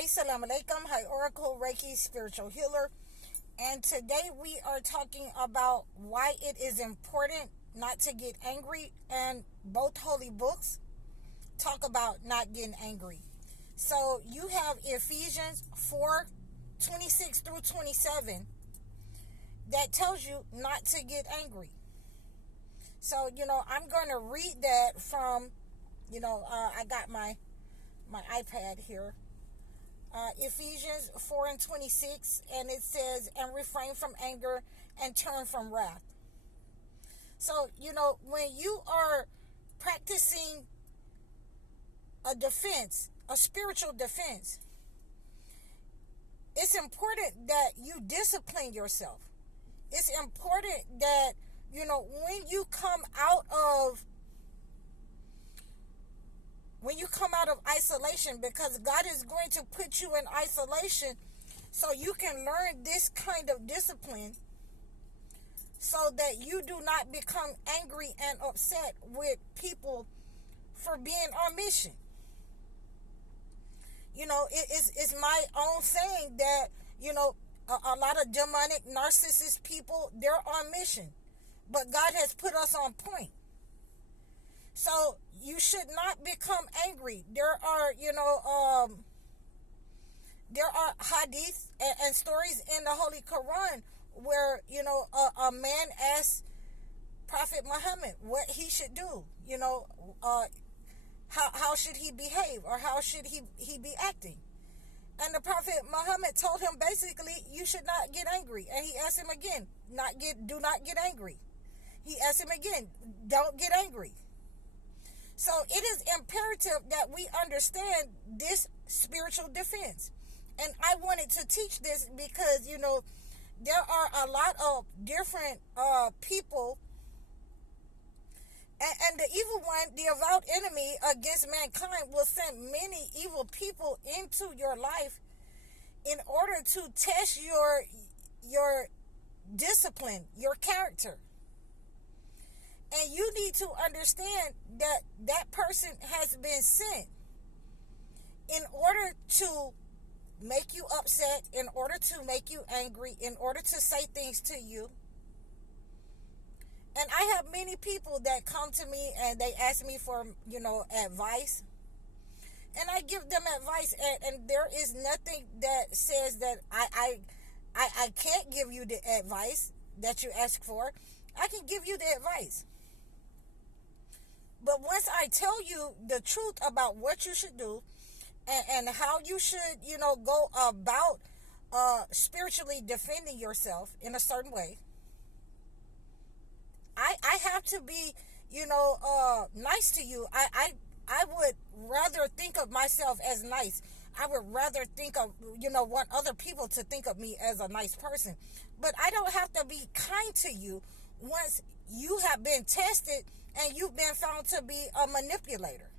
Hi, Salam Alaikum. Hi, Oracle Reiki Spiritual Healer. And today we are talking about why it is important not to get angry. And both holy books talk about not getting angry. So you have Ephesians 4:26 through 27 that tells you not to get angry. So, I'm going to read that from, I got my iPad here. Ephesians 4:26, and it says, and refrain from anger and turn from wrath. So, when you are practicing a defense, a spiritual defense, it's important that you discipline yourself. It's important that, when you come out of isolation, because God is going to put you in isolation so you can learn this kind of discipline so that you do not become angry and upset with people for being on mission. It's my own saying that, a lot of demonic narcissist people, they're on mission, but God has put us on point. So you should not become angry. There are, there are hadiths and stories in the Holy Quran where, a man asked Prophet Muhammad what he should do. How should he behave, or how should he be acting? And the Prophet Muhammad told him basically, you should not get angry. And he asked him again, do not get angry. He asked him again, don't get angry. So it is imperative that we understand this spiritual defense. And I wanted to teach this because, there are a lot of different people. And the evil one, the avowed enemy against mankind, will send many evil people into your life in order to test your discipline, your character. And you need to understand that that person has been sent in order to make you upset, in order to make you angry, in order to say things to you. And I have many people that come to me and they ask me for, advice. And I give them advice, and there is nothing that says that I can't give you the advice that you ask for. I can give you the advice. But once I tell you the truth about what you should do and how you should, go about spiritually defending yourself in a certain way, I have to be, nice to you. I would rather think of myself as nice. I would rather think of, want other people to think of me as a nice person. But I don't have to be kind to you once you have been tested and you've been found to be a manipulator.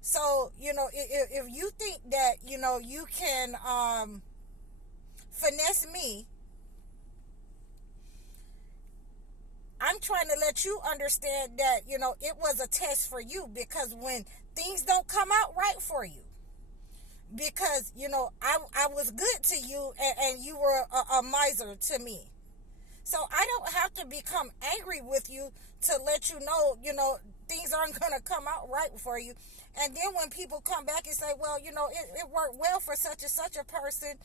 So, if you think that, you can finesse me, I'm trying to let you understand that, it was a test for you, because when things don't come out right for you, because, I was good to you and you were a miser to me. So I don't have to become angry with you to let you know, things aren't going to come out right for you. And then when people come back and say, well, it worked well for such and such a person,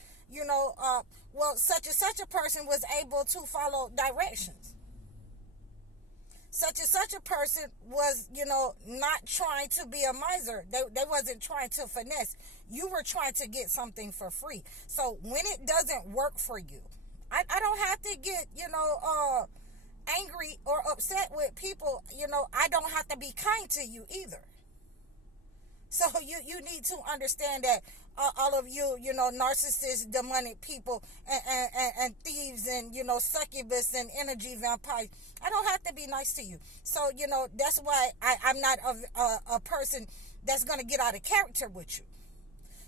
well, such and such a person was able to follow directions. Such and such a person was, not trying to be a miser. They wasn't trying to finesse. You were trying to get something for free. So when it doesn't work for you, I don't have to get, angry or upset with people. I don't have to be kind to you either. So you need to understand that all of you, narcissists, demonic people, and thieves, and, succubus and energy vampires, I don't have to be nice to you. So, that's why I'm not a person that's going to get out of character with you.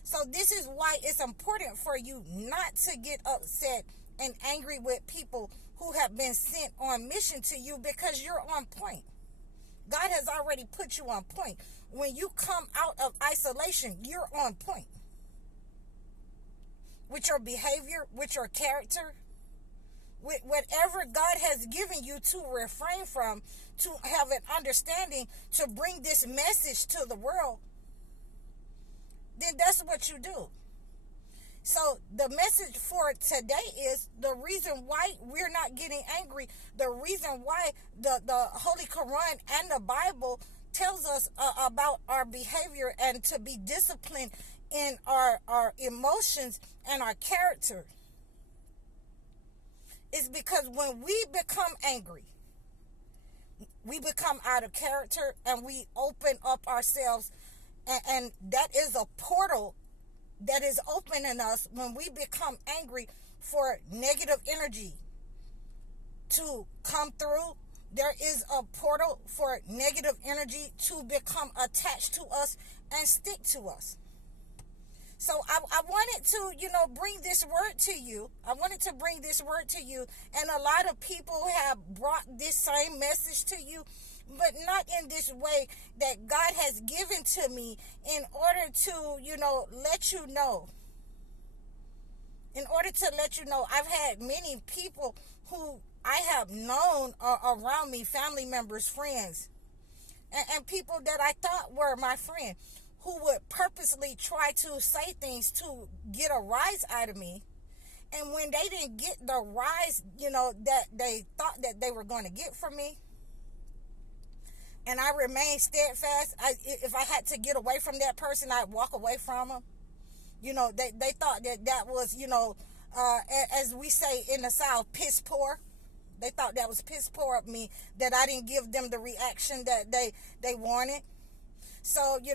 So this is why it's important for you not to get upset and angry with people who have been sent on mission to you, because you're on point. God has already put you on point. when you come out of isolation, you're on point with your behavior, with your character, with whatever God has given you to refrain from, to have an understanding, to bring this message to the world. Then that's what you do. So the message for today is the reason why we're not getting angry, the reason why the Holy Quran and the Bible tells us about our behavior and to be disciplined in our emotions and our character, is because when we become angry, we become out of character and we open up ourselves, and that is a portal that is open in us when we become angry for negative energy to come through. There is a portal for negative energy to become attached to us and stick to us. So I wanted to, bring this word to you. I wanted to bring this word to you. And a lot of people have brought this same message to you, but not in this way that God has given to me in order to, let you know. In order to let you know, I've had many people who I have known around me, family members, friends, and people that I thought were my friend, who would purposely try to say things to get a rise out of me. And when they didn't get the rise, that they thought that they were going to get from me, and I remained steadfast, if I had to get away from that person, I'd walk away from them. They thought that was, as we say in the South, piss poor. They thought that was piss poor of me, that I didn't give them the reaction that they wanted. So, they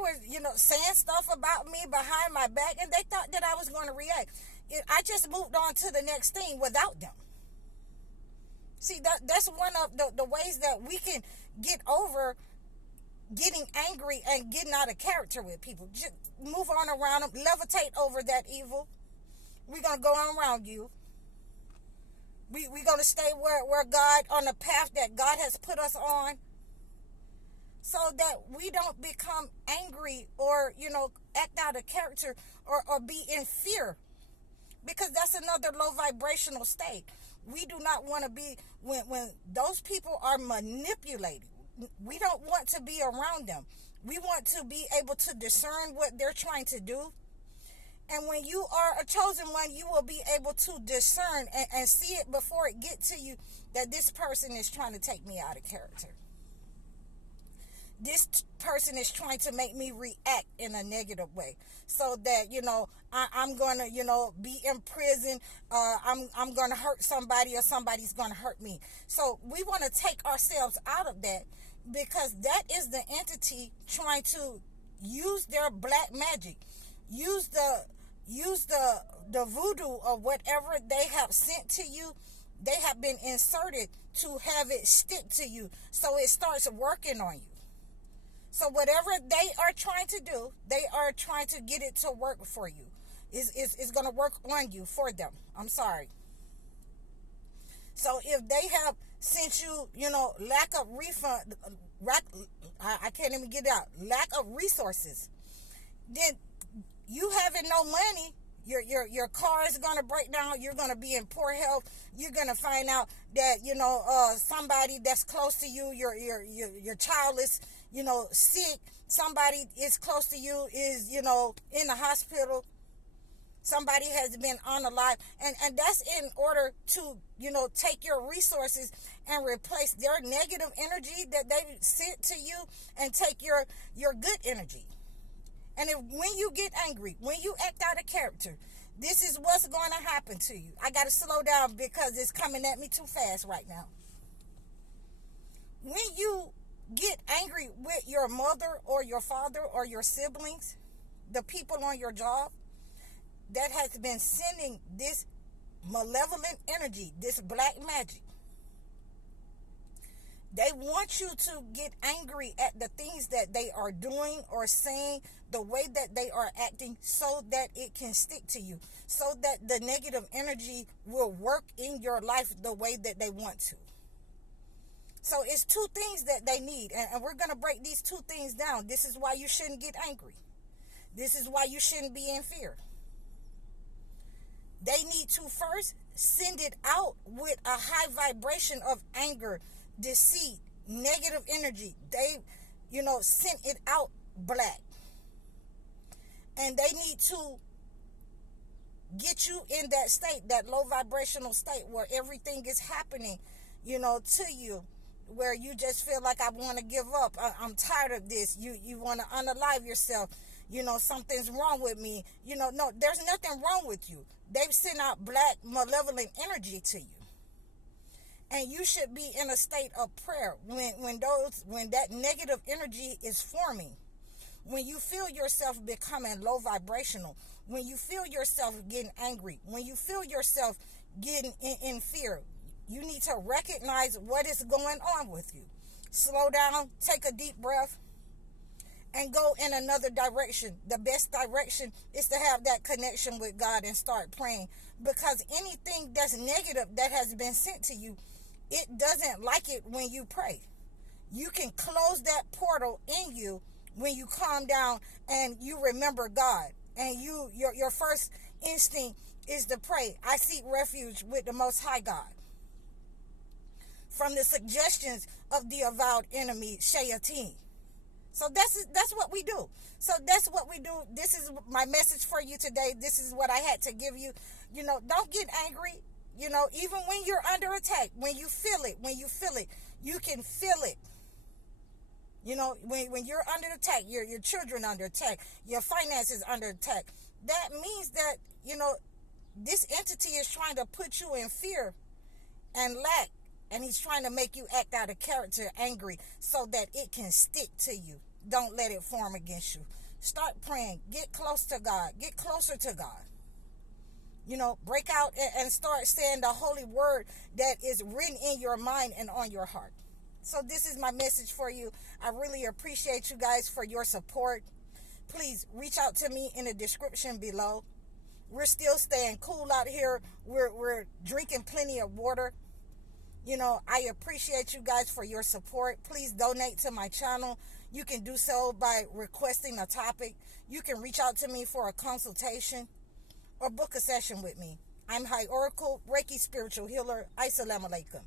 were, saying stuff about me behind my back, and they thought that I was going to react. I just moved on to the next thing without them. See, that's one of the ways that we can get over getting angry and getting out of character with people. Just move on around them, levitate over that evil. We're going to go on around you. We're going to stay where God, on the path that God has put us on, so that we don't become angry or, act out of character or be in fear, because that's another low vibrational state. We do not want to be, when those people are manipulated, we don't want to be around them. We want to be able to discern what they're trying to do. And when you are a chosen one, you will be able to discern and see it before it gets to you, that this person is trying to take me out of character. This person is trying to make me react in a negative way, so that, I'm going to, be in prison. I'm going to hurt somebody, or somebody's going to hurt me. So we want to take ourselves out of that, because that is the entity trying to use their black magic, use the voodoo or whatever they have sent to you. They have been inserted to have it stick to you, so it starts working on you. So whatever they are trying to do, they are trying to get it to work for you. It's going to work on you for them. I'm sorry. So if they have sent you, lack of refund, I can't even get it out, lack of resources, then you having no money, your car is going to break down. You're going to be in poor health. You're going to find out that, somebody that's close to you, your child is, sick. Somebody is close to you is, in the hospital. Somebody has been unalive. And that's in order to, take your resources and replace their negative energy that they sent to you, and take your good energy. And when you get angry, when you act out of character, this is what's going to happen to you. I got to slow down because it's coming at me too fast right now. When you get angry with your mother or your father or your siblings, the people on your job that has been sending this malevolent energy, this black magic, they want you to get angry at the things that they are doing or saying, the way that they are acting, so that it can stick to you, so that the negative energy will work in your life the way that they want to. So it's two things that they need. And we're going to break these two things down. This is why you shouldn't get angry. This is why you shouldn't be in fear. They need to first send it out with a high vibration of anger, deceit, negative energy. They, sent it out black. And they need to get you in that state, that low vibrational state where everything is happening, to you, where you just feel like I want to give up. I'm tired of this. You want to unalive yourself. Something's wrong with me. No, there's nothing wrong with you. They've sent out black malevolent energy to you. And you should be in a state of prayer when that negative energy is forming. When you feel yourself becoming low vibrational, when you feel yourself getting angry, when you feel yourself getting in fear, you need to recognize what is going on with you. Slow down, take a deep breath, and go in another direction. The best direction is to have that connection with God and start praying, because anything that's negative that has been sent to you, it doesn't like it when you pray. You can close that portal in you when you calm down and you remember God, and your first instinct is to pray. I seek refuge with the Most High God from the suggestions of the avowed enemy, Shayateen. So that's what we do. So that's what we do. This is my message for you today. This is what I had to give you. Don't get angry. Even when you're under attack, when you feel it, you can feel it. When you're under attack, your children under attack, your finances under attack, that means that, this entity is trying to put you in fear and lack, and he's trying to make you act out of character, angry, so that it can stick to you. Don't let it form against you. Start praying. Get close to God. Get closer to God. Break out and start saying the holy word that is written in your mind and on your heart. So this is my message for you. I really appreciate you guys for your support. Please reach out to me in the description below. We're still staying cool out here. We're drinking plenty of water. I appreciate you guys for your support. Please donate to my channel. You can do so by requesting a topic. You can reach out to me for a consultation or book a session with me. I'm High Oracle, Reiki Spiritual Healer. Assalamu alaikum.